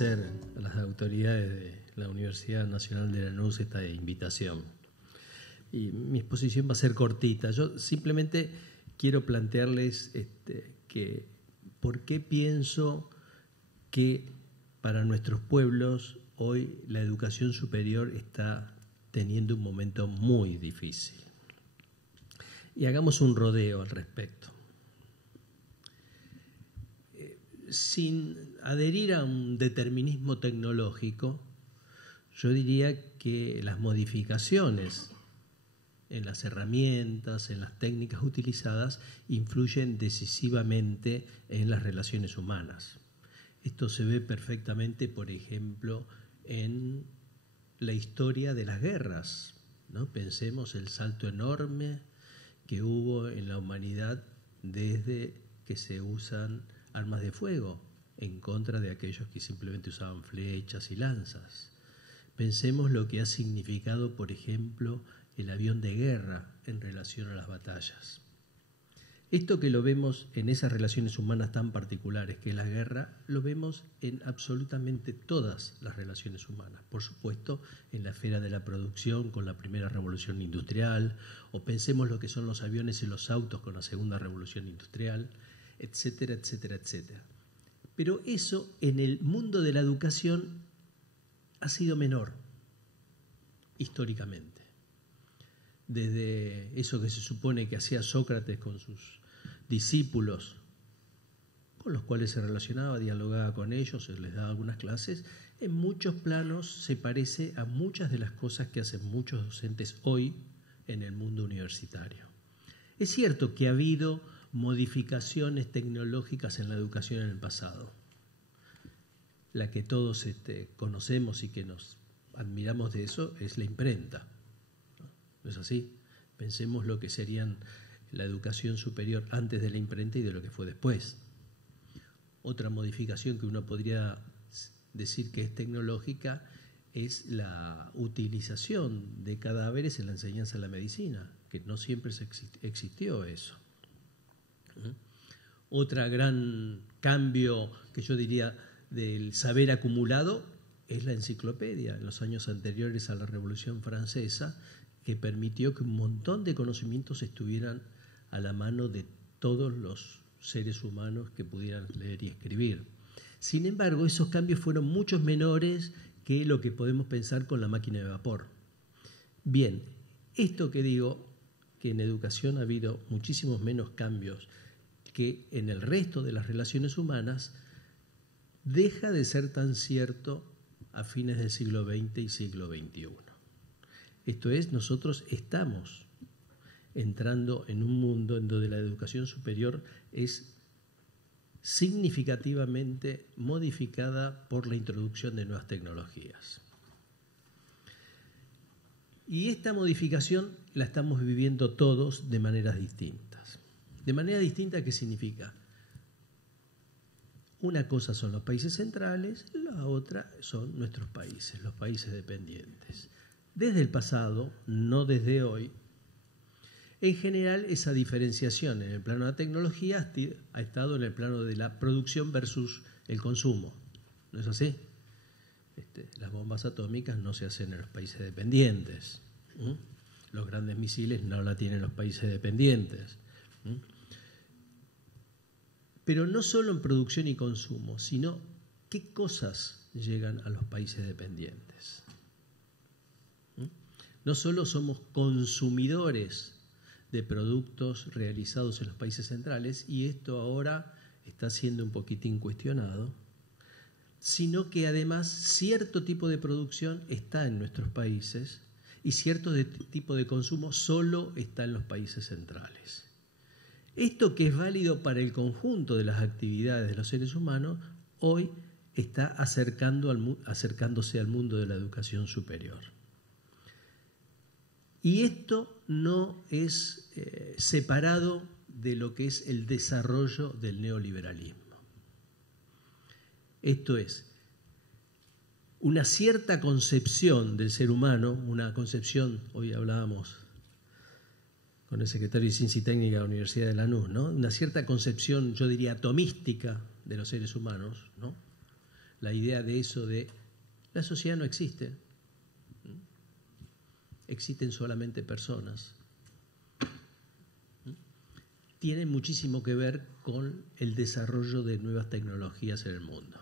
agradecer a las autoridades de la Universidad Nacional de Lanús esta invitación. Y mi exposición va a ser cortita. Yo simplemente quiero plantearles que por qué pienso que para nuestros pueblos hoy la educación superior está teniendo un momento muy difícil. Y hagamos un rodeo al respecto. Sin adherir a un determinismo tecnológico, yo diría que las modificaciones en las herramientas, en las técnicas utilizadas, influyen decisivamente en las relaciones humanas. Esto se ve perfectamente, por ejemplo, en la historia de las guerras, ¿no? Pensemos el salto enorme que hubo en la humanidad desde que se usan armas de fuego en contra de aquellos que simplemente usaban flechas y lanzas. Pensemos lo que ha significado, por ejemplo, el avión de guerra en relación a las batallas. Esto que lo vemos en esas relaciones humanas tan particulares que es la guerra, lo vemos en absolutamente todas las relaciones humanas. Por supuesto, en la esfera de la producción con la primera revolución industrial, o pensemos lo que son los aviones y los autos con la segunda revolución industrial, etcétera, etcétera, etcétera. Pero eso en el mundo de la educación ha sido menor, históricamente. Desde eso que se supone que hacía Sócrates con sus discípulos, con los cuales se relacionaba, dialogaba con ellos, se les daba algunas clases, en muchos planos se parece a muchas de las cosas que hacen muchos docentes hoy en el mundo universitario. Es cierto que ha habido modificaciones tecnológicas en la educación en el pasado. La que todos conocemos y que nos admiramos de eso es la imprenta. ¿No es así? Pensemos lo que serían la educación superior antes de la imprenta y de lo que fue después. Otra modificación que uno podría decir que es tecnológica es la utilización de cadáveres en la enseñanza de la medicina, que no siempre existió eso. Otra gran cambio que yo diría del saber acumulado es la enciclopedia en los años anteriores a la Revolución Francesa, que permitió que un montón de conocimientos estuvieran a la mano de todos los seres humanos que pudieran leer y escribir. Sin embargo, esos cambios fueron muchos menores que lo que podemos pensar con la máquina de vapor. Bien, esto que digo, que en educación ha habido muchísimos menos cambios que en el resto de las relaciones humanas, deja de ser tan cierto a fines del siglo XX y siglo XXI. Esto es, nosotros estamos entrando en un mundo en donde la educación superior es significativamente modificada por la introducción de nuevas tecnologías. Y esta modificación la estamos viviendo todos de maneras distintas. ¿De manera distinta qué significa? Una cosa son los países centrales, la otra son nuestros países, los países dependientes. Desde el pasado, no desde hoy, en general esa diferenciación en el plano de la tecnología ha estado en el plano de la producción versus el consumo. ¿No es así? Las bombas atómicas no se hacen en los países dependientes. Los grandes misiles no la tienen los países dependientes. Pero no solo en producción y consumo, sino qué cosas llegan a los países dependientes. No solo somos consumidores de productos realizados en los países centrales, y esto ahora está siendo un poquitín cuestionado, sino que además cierto tipo de producción está en nuestros países y cierto tipo de consumo solo está en los países centrales. Esto que es válido para el conjunto de las actividades de los seres humanos, hoy está acercándose al mundo de la educación superior. Y esto no es separado de lo que es el desarrollo del neoliberalismo. Esto es, una cierta concepción del ser humano, una concepción, hoy hablábamos con el secretario de Ciencia y Técnica de la Universidad de Lanús, ¿no? Una cierta concepción, yo diría, atomística de los seres humanos, ¿no? la idea de eso de la sociedad no existe, existen solamente personas, tiene muchísimo que ver con el desarrollo de nuevas tecnologías en el mundo.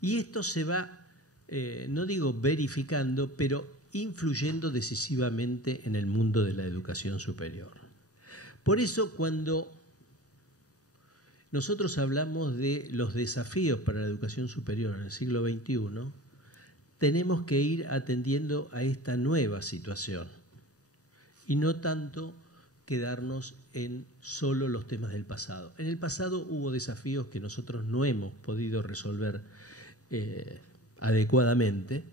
Y esto se va, no digo verificando, pero influyendo decisivamente en el mundo de la educación superior. Por eso, cuando nosotros hablamos de los desafíos para la educación superior en el siglo XXI, tenemos que ir atendiendo a esta nueva situación y no tanto quedarnos en solo los temas del pasado. En el pasado hubo desafíos que nosotros no hemos podido resolver adecuadamente.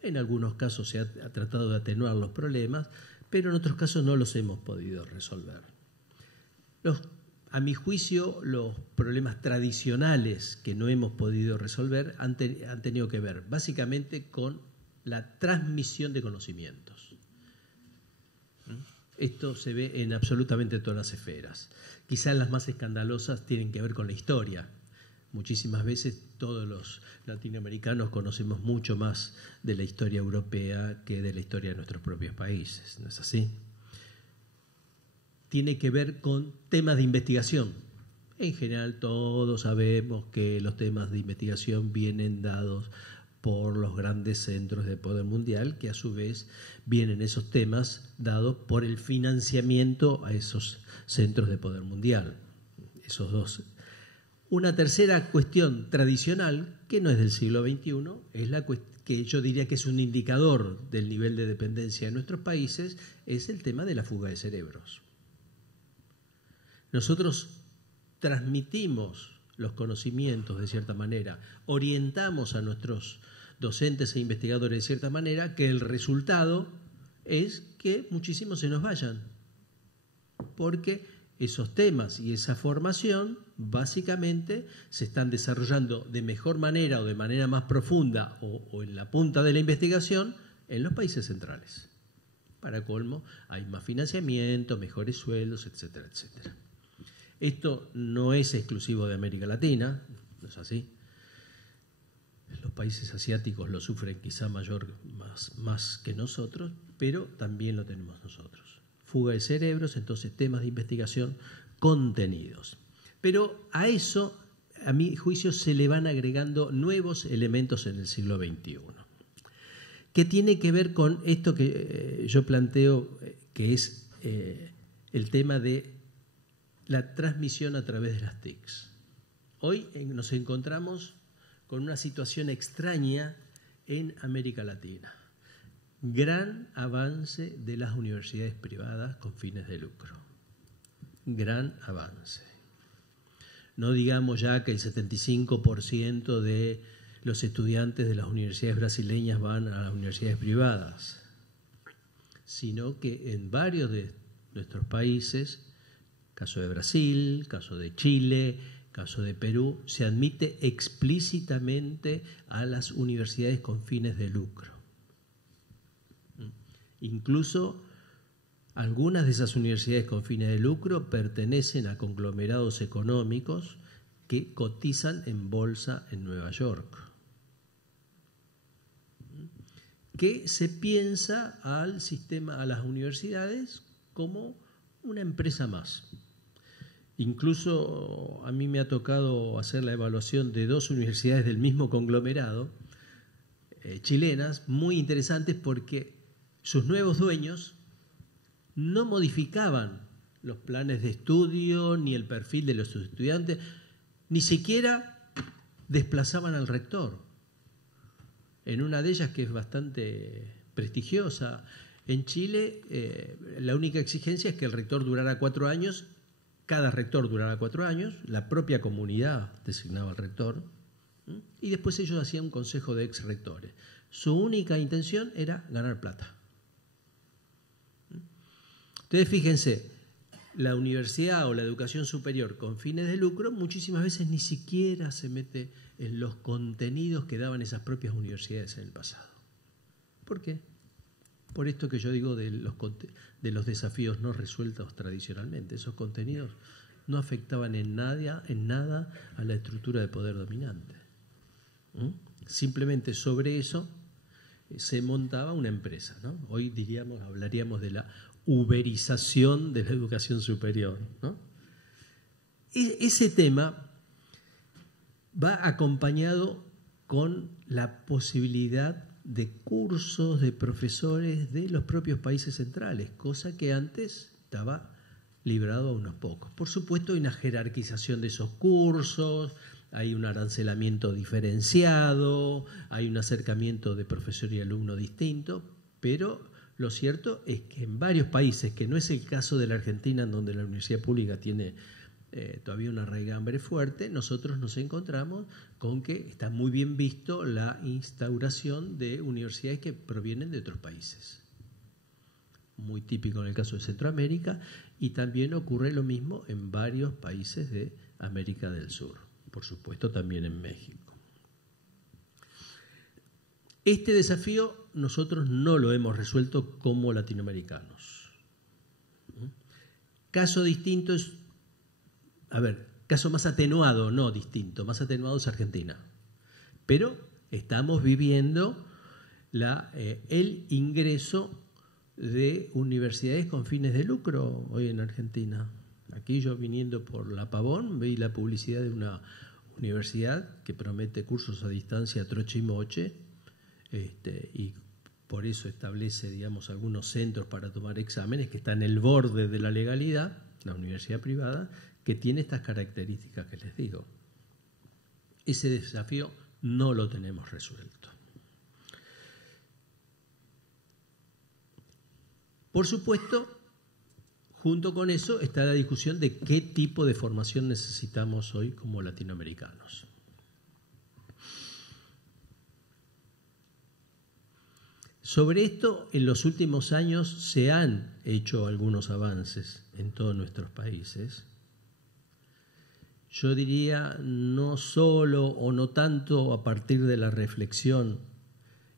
En algunos casos se ha tratado de atenuar los problemas, pero en otros casos no los hemos podido resolver. A mi juicio, los problemas tradicionales que no hemos podido resolver han tenido que ver básicamente con la transmisión de conocimientos. Esto se ve en absolutamente todas las esferas. Quizás las más escandalosas tienen que ver con la historia. Muchísimas veces todos los latinoamericanos conocemos mucho más de la historia europea que de la historia de nuestros propios países, ¿no es así? Tiene que ver con temas de investigación. En general todos sabemos que los temas de investigación vienen dados por los grandes centros de poder mundial, que a su vez vienen esos temas dados por el financiamiento a esos centros de poder mundial, esos dos. Una tercera cuestión tradicional, que no es del siglo XXI, es la que yo diría que es un indicador del nivel de dependencia de nuestros países, es el tema de la fuga de cerebros. Nosotros transmitimos los conocimientos de cierta manera, orientamos a nuestros docentes e investigadores de cierta manera, que el resultado es que muchísimos se nos vayan, porque esos temas y esa formación básicamente se están desarrollando de mejor manera o de manera más profunda o en la punta de la investigación en los países centrales. Para colmo, hay más financiamiento, mejores sueldos, etcétera, etcétera. Esto no es exclusivo de América Latina, no es así. Los países asiáticos lo sufren quizá más que nosotros, pero también lo tenemos nosotros. Fuga de cerebros, entonces temas de investigación contenidos. Pero a eso, a mi juicio, se le van agregando nuevos elementos en el siglo XXI, que tiene que ver con esto que yo planteo, que es el tema de la transmisión a través de las TICs. Hoy nos encontramos con una situación extraña en América Latina. Gran avance de las universidades privadas con fines de lucro. Gran avance. No digamos ya que el 75% de los estudiantes de las universidades brasileñas van a las universidades privadas, sino que en varios de nuestros países, caso de Brasil, caso de Chile, caso de Perú, se admite explícitamente a las universidades con fines de lucro. Incluso algunas de esas universidades con fines de lucro pertenecen a conglomerados económicos que cotizan en bolsa en Nueva York. Que se piensa al sistema, a las universidades, como una empresa más. Incluso a mí me ha tocado hacer la evaluación de dos universidades del mismo conglomerado, chilenas, muy interesantes porque sus nuevos dueños no modificaban los planes de estudio ni el perfil de los estudiantes, ni siquiera desplazaban al rector. En una de ellas, que es bastante prestigiosa, en Chile, la única exigencia es que el rector durara 4 años, cada rector durara 4 años, la propia comunidad designaba al rector, y después ellos hacían un consejo de ex rectores. Su única intención era ganar plata. Entonces, fíjense, la universidad o la educación superior con fines de lucro muchísimas veces ni siquiera se mete en los contenidos que daban esas propias universidades en el pasado. ¿Por qué? Por esto que yo digo de los desafíos no resueltos tradicionalmente. Esos contenidos no afectaban en nada a la estructura de poder dominante. Simplemente sobre eso se montaba una empresa, ¿no? Hoy hablaríamos de la uberización de la educación superior, ¿no? Ese tema va acompañado con la posibilidad de cursos de profesores de los propios países centrales, cosa que antes estaba librado a unos pocos. Por supuesto, hay una jerarquización de esos cursos, hay un arancelamiento diferenciado, hay un acercamiento de profesor y alumno distinto, pero lo cierto es que en varios países, que no es el caso de la Argentina, en donde la universidad pública tiene todavía una raigambre fuerte, nosotros nos encontramos con que está muy bien visto la instauración de universidades que provienen de otros países. Muy típico en el caso de Centroamérica, y también ocurre lo mismo en varios países de América del Sur, por supuesto también en México. Este desafío nosotros no lo hemos resuelto como latinoamericanos. Caso distinto es, caso más atenuado, no distinto, más atenuado es Argentina. Pero estamos viviendo el ingreso de universidades con fines de lucro hoy en Argentina. Aquí yo viniendo por La Pavón vi la publicidad de una universidad que promete cursos a distancia troche y moche, y por eso establece, digamos, algunos centros para tomar exámenes que están en el borde de la legalidad, la universidad privada, que tiene estas características que les digo. Ese desafío no lo tenemos resuelto. Por supuesto, junto con eso está la discusión de qué tipo de formación necesitamos hoy como latinoamericanos. Sobre esto, en los últimos años se han hecho algunos avances en todos nuestros países. Yo diría no solo o no tanto a partir de la reflexión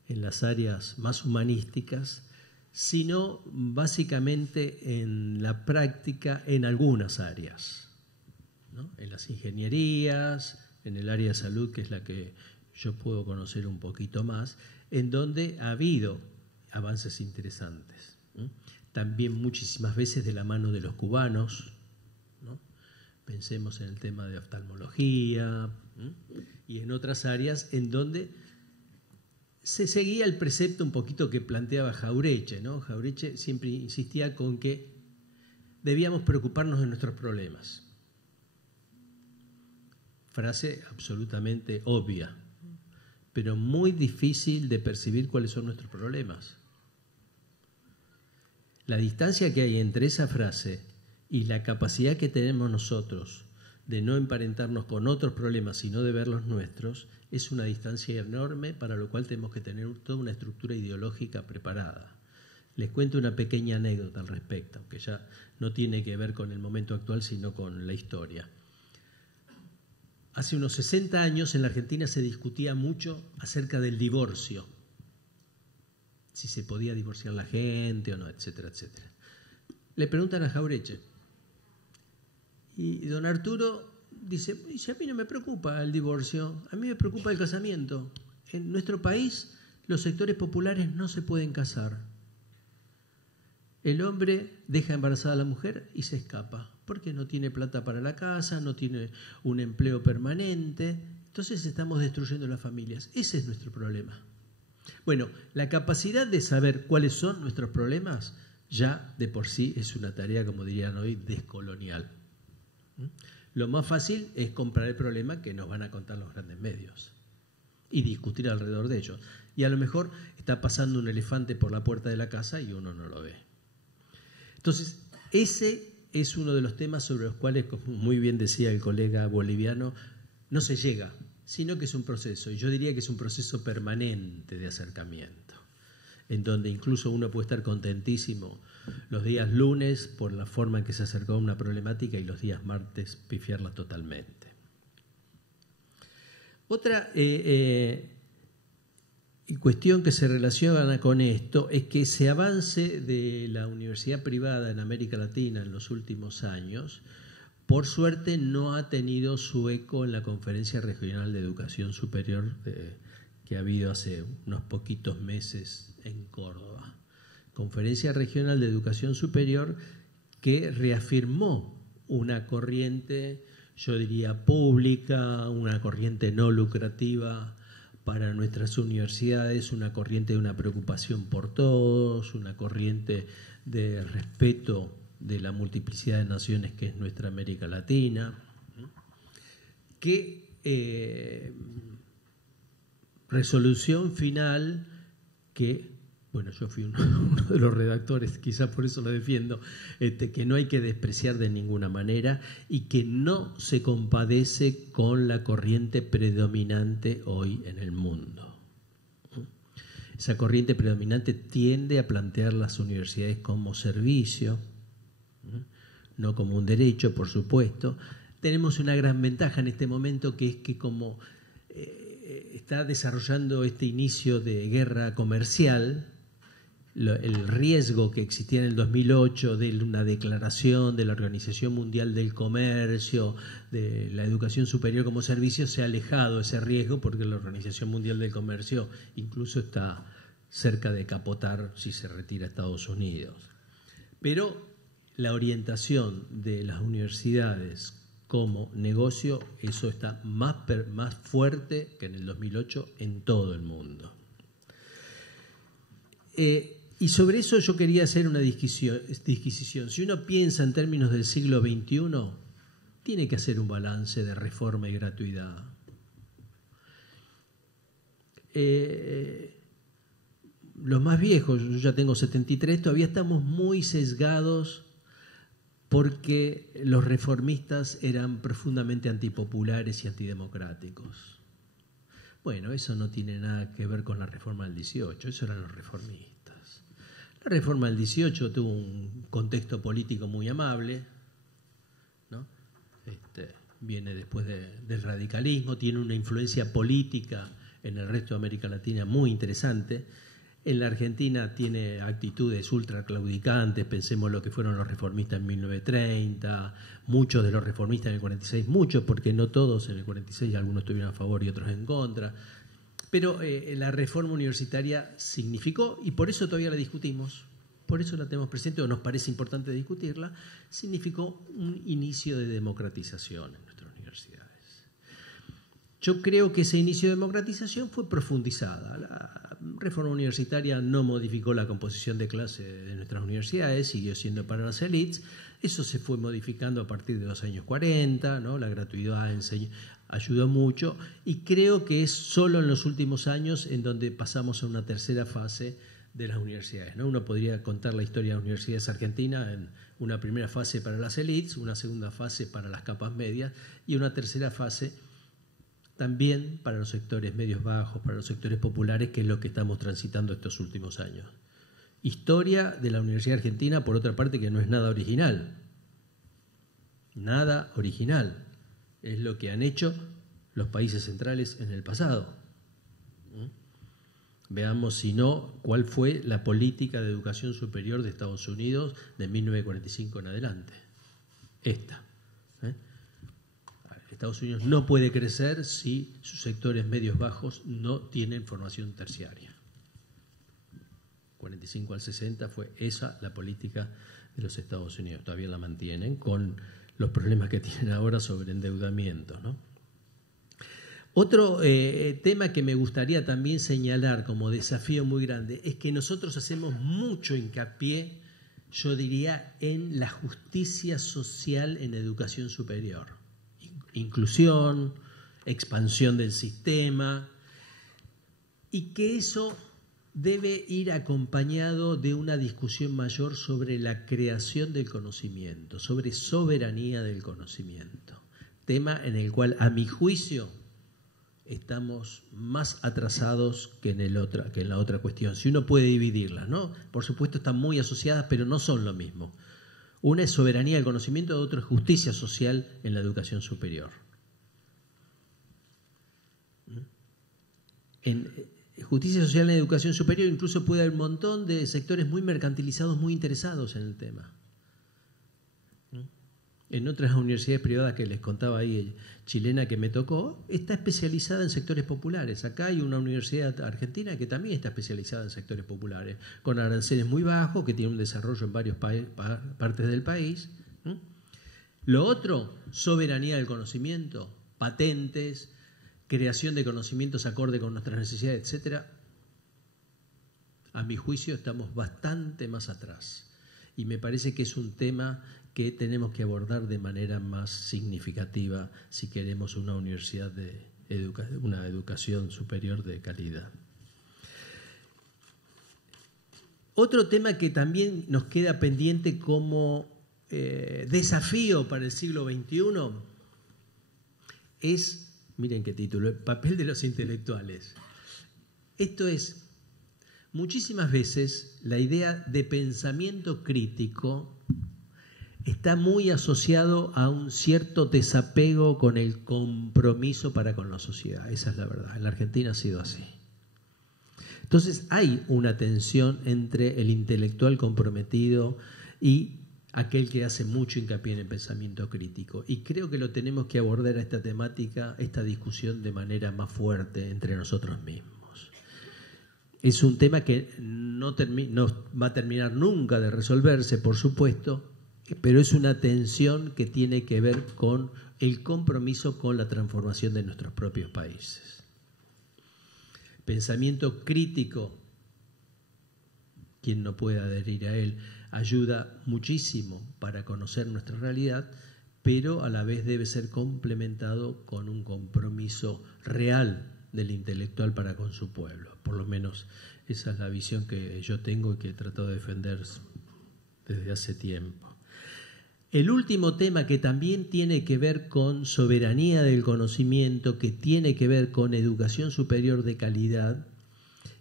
en las áreas más humanísticas, sino básicamente en la práctica en algunas áreas, ¿no? En las ingenierías, en el área de salud, que es la que yo puedo conocer un poquito más, en donde ha habido avances interesantes. También muchísimas veces de la mano de los cubanos, ¿no? Pensemos en el tema de oftalmología y en otras áreas en donde se seguía el precepto un poquito que planteaba Jauretche, ¿no? Jauretche siempre insistía con que debíamos preocuparnos de nuestros problemas. Frase absolutamente obvia, pero muy difícil de percibir cuáles son nuestros problemas. La distancia que hay entre esa frase y la capacidad que tenemos nosotros de no emparentarnos con otros problemas, sino de ver los nuestros, es una distancia enorme, para lo cual tenemos que tener toda una estructura ideológica preparada. Les cuento una pequeña anécdota al respecto, aunque ya no tiene que ver con el momento actual, sino con la historia. Hace unos 60 años en la Argentina se discutía mucho acerca del divorcio, si se podía divorciar la gente o no, etcétera, etcétera. Le preguntan a Jauretche, y don Arturo dice, a mí no me preocupa el divorcio, a mí me preocupa el casamiento. En nuestro país los sectores populares no se pueden casar. El hombre deja embarazada a la mujer y se escapa, porque no tiene plata para la casa, no tiene un empleo permanente. Entonces estamos destruyendo las familias. Ese es nuestro problema. Bueno, la capacidad de saber cuáles son nuestros problemas ya de por sí es una tarea, como dirían hoy, descolonial. Lo más fácil es comprar el problema que nos van a contar los grandes medios y discutir alrededor de ellos. Y a lo mejor está pasando un elefante por la puerta de la casa y uno no lo ve. Entonces, ese es uno de los temas sobre los cuales, como muy bien decía el colega boliviano, no se llega, sino que es un proceso. Y yo diría que es un proceso permanente de acercamiento, en donde incluso uno puede estar contentísimo los días lunes por la forma en que se acercó a una problemática y los días martes pifiarla totalmente. Otra cuestión que se relaciona con esto es que ese avance de la universidad privada en América Latina en los últimos años por suerte no ha tenido su eco en la Conferencia Regional de Educación Superior que ha habido hace unos poquitos meses en Córdoba. Conferencia Regional de Educación Superior que reafirmó una corriente, yo diría pública, una corriente no lucrativa para nuestras universidades, una corriente de una preocupación por todos, una corriente de respeto de la multiplicidad de naciones que es nuestra América Latina, que resolución final que, bueno, yo fui uno de los redactores, quizás por eso lo defiendo, que no hay que despreciar de ninguna manera y que no se compadece con la corriente predominante hoy en el mundo. Esa corriente predominante tiende a plantear las universidades como servicio, no como un derecho, por supuesto. Tenemos una gran ventaja en este momento, que es que como está desarrollando este inicio de guerra comercial, el riesgo que existía en el 2008 de una declaración de la Organización Mundial del Comercio, de la educación superior como servicio, se ha alejado ese riesgo, porque la Organización Mundial del Comercio incluso está cerca de capotar si se retira a Estados Unidos. Pero la orientación de las universidades como negocio, eso está más fuerte que en el 2008 en todo el mundo. Y sobre eso yo quería hacer una disquisición. Si uno piensa en términos del siglo XXI, tiene que hacer un balance de reforma y gratuidad. Los más viejos, yo ya tengo 73, todavía estamos muy sesgados porque los reformistas eran profundamente antipopulares y antidemocráticos. Bueno, eso no tiene nada que ver con la reforma del 18, eso eran los reformistas. La reforma del 18 tuvo un contexto político muy amable, ¿no? Viene después del radicalismo, tiene una influencia política en el resto de América Latina muy interesante. En la Argentina tiene actitudes ultraclaudicantes, pensemos lo que fueron los reformistas en 1930, muchos de los reformistas en el 46, muchos porque no todos en el 46, algunos estuvieron a favor y otros en contra, pero la reforma universitaria significó, y por eso todavía la discutimos, por eso la tenemos presente o nos parece importante discutirla, significó un inicio de democratización en nuestras universidades. Yo creo que ese inicio de democratización fue profundizada. La reforma universitaria no modificó la composición de clase de nuestras universidades, siguió siendo para las élites. Eso se fue modificando a partir de los años 40, ¿no? La gratuidad ayudó mucho y creo que es solo en los últimos años en donde pasamos a una tercera fase de las universidades, ¿no? Uno podría contar la historia de las universidades argentinas en una primera fase para las élites, una segunda fase para las capas medias y una tercera fase también para los sectores medios bajos, para los sectores populares, que es lo que estamos transitando estos últimos años. Historia de la Universidad Argentina, por otra parte, que no es nada original. Nada original. Es lo que han hecho los países centrales en el pasado. Veamos, si no, cuál fue la política de educación superior de Estados Unidos de 1945 en adelante. Esta. Estados Unidos no puede crecer si sus sectores medios bajos no tienen formación terciaria. 45 al 60 fue esa la política de los Estados Unidos. Todavía la mantienen con los problemas que tienen ahora sobre endeudamiento, ¿no? Otro tema que me gustaría también señalar como desafío muy grande es que nosotros hacemos mucho hincapié, yo diría, en la justicia social en educación superior. Inclusión, expansión del sistema, y que eso debe ir acompañado de una discusión mayor sobre la creación del conocimiento, sobre soberanía del conocimiento, tema en el cual, a mi juicio, estamos más atrasados que en la otra cuestión. Si uno puede dividirlas, ¿no? Por supuesto están muy asociadas, pero no son lo mismo. Una es soberanía del conocimiento, otra es justicia social en la educación superior. En justicia social en la educación superior incluso puede haber un montón de sectores muy mercantilizados, muy interesados en el tema. en otras universidades privadas que les contaba ahí, chilena que me tocó, está especializada en sectores populares. Acá hay una universidad argentina que también está especializada en sectores populares, con aranceles muy bajos, que tiene un desarrollo en varias partes del país. Lo otro, soberanía del conocimiento, patentes, creación de conocimientos acorde con nuestras necesidades, etc. A mi juicio estamos bastante más atrás. Y me parece que es un tema que tenemos que abordar de manera más significativa si queremos una universidad una educación superior de calidad. Otro tema que también nos queda pendiente como desafío para el siglo XXI es, miren qué título, el papel de los intelectuales. Esto es, muchísimas veces la idea de pensamiento crítico está muy asociado a un cierto desapego con el compromiso para con la sociedad. Esa es la verdad. En la Argentina ha sido así. Entonces hay una tensión entre el intelectual comprometido y aquel que hace mucho hincapié en el pensamiento crítico. Y creo que lo tenemos que abordar a esta temática, esta discusión de manera más fuerte entre nosotros mismos. Es un tema que no va a terminar nunca de resolverse, por supuesto, pero es una tensión que tiene que ver con el compromiso con la transformación de nuestros propios países. Pensamiento crítico, quien no pueda adherir a él, ayuda muchísimo para conocer nuestra realidad, pero a la vez debe ser complementado con un compromiso real del intelectual para con su pueblo. Por lo menos esa es la visión que yo tengo y que he tratado de defender desde hace tiempo. El último tema, que también tiene que ver con soberanía del conocimiento, que tiene que ver con educación superior de calidad,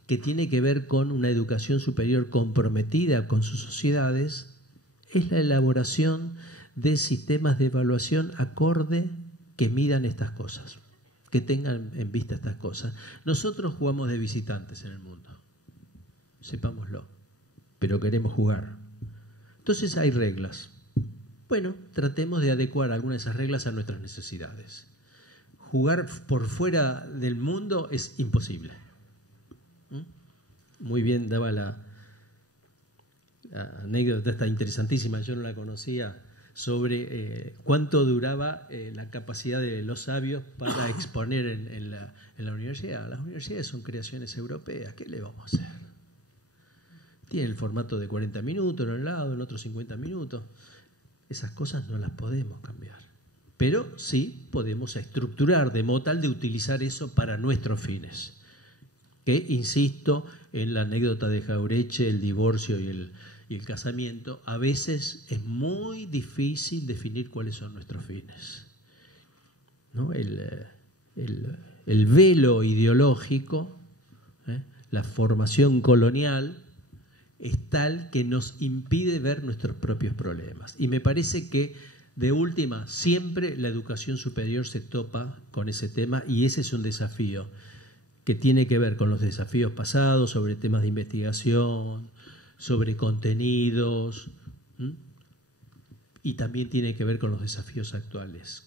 que tiene que ver con una educación superior comprometida con sus sociedades, es la elaboración de sistemas de evaluación acorde que midan estas cosas, que tengan en vista estas cosas. Nosotros jugamos de visitantes en el mundo, sepámoslo, pero queremos jugar. Entonces hay reglas. Bueno, tratemos de adecuar algunas de esas reglas a nuestras necesidades. Jugar por fuera del mundo es imposible. Muy bien daba la anécdota esta interesantísima, yo no la conocía, sobre cuánto duraba la capacidad de los sabios para exponer en la universidad. Las universidades son creaciones europeas, ¿qué le vamos a hacer? Tiene el formato de 40 minutos en un lado, en otro 50 minutos. Esas cosas no las podemos cambiar, pero sí podemos estructurar de modo tal de utilizar eso para nuestros fines. Que, insisto, en la anécdota de Jauretche, el divorcio y el casamiento, a veces es muy difícil definir cuáles son nuestros fines, ¿no? El velo ideológico, la formación colonial, es tal que nos impide ver nuestros propios problemas. Y me parece que, de última, siempre la educación superior se topa con ese tema, y ese es un desafío que tiene que ver con los desafíos pasados, sobre temas de investigación, sobre contenidos, y también tiene que ver con los desafíos actuales.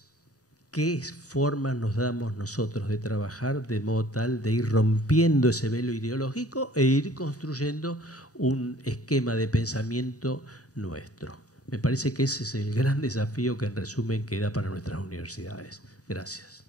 ¿Qué formas nos damos nosotros de trabajar de modo tal de ir rompiendo ese velo ideológico e ir construyendo un esquema de pensamiento nuestro? Me parece que ese es el gran desafío que, en resumen, queda para nuestras universidades. Gracias.